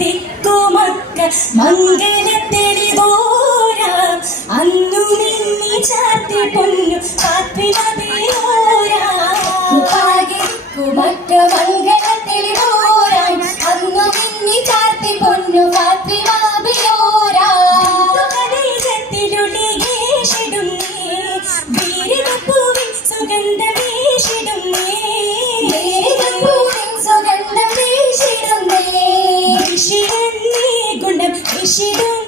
ദിക്കുമക്ക അന്നു നിന്നി ചാത്തി പൊന്നു കാപ്പിനതയോരാം ചിതം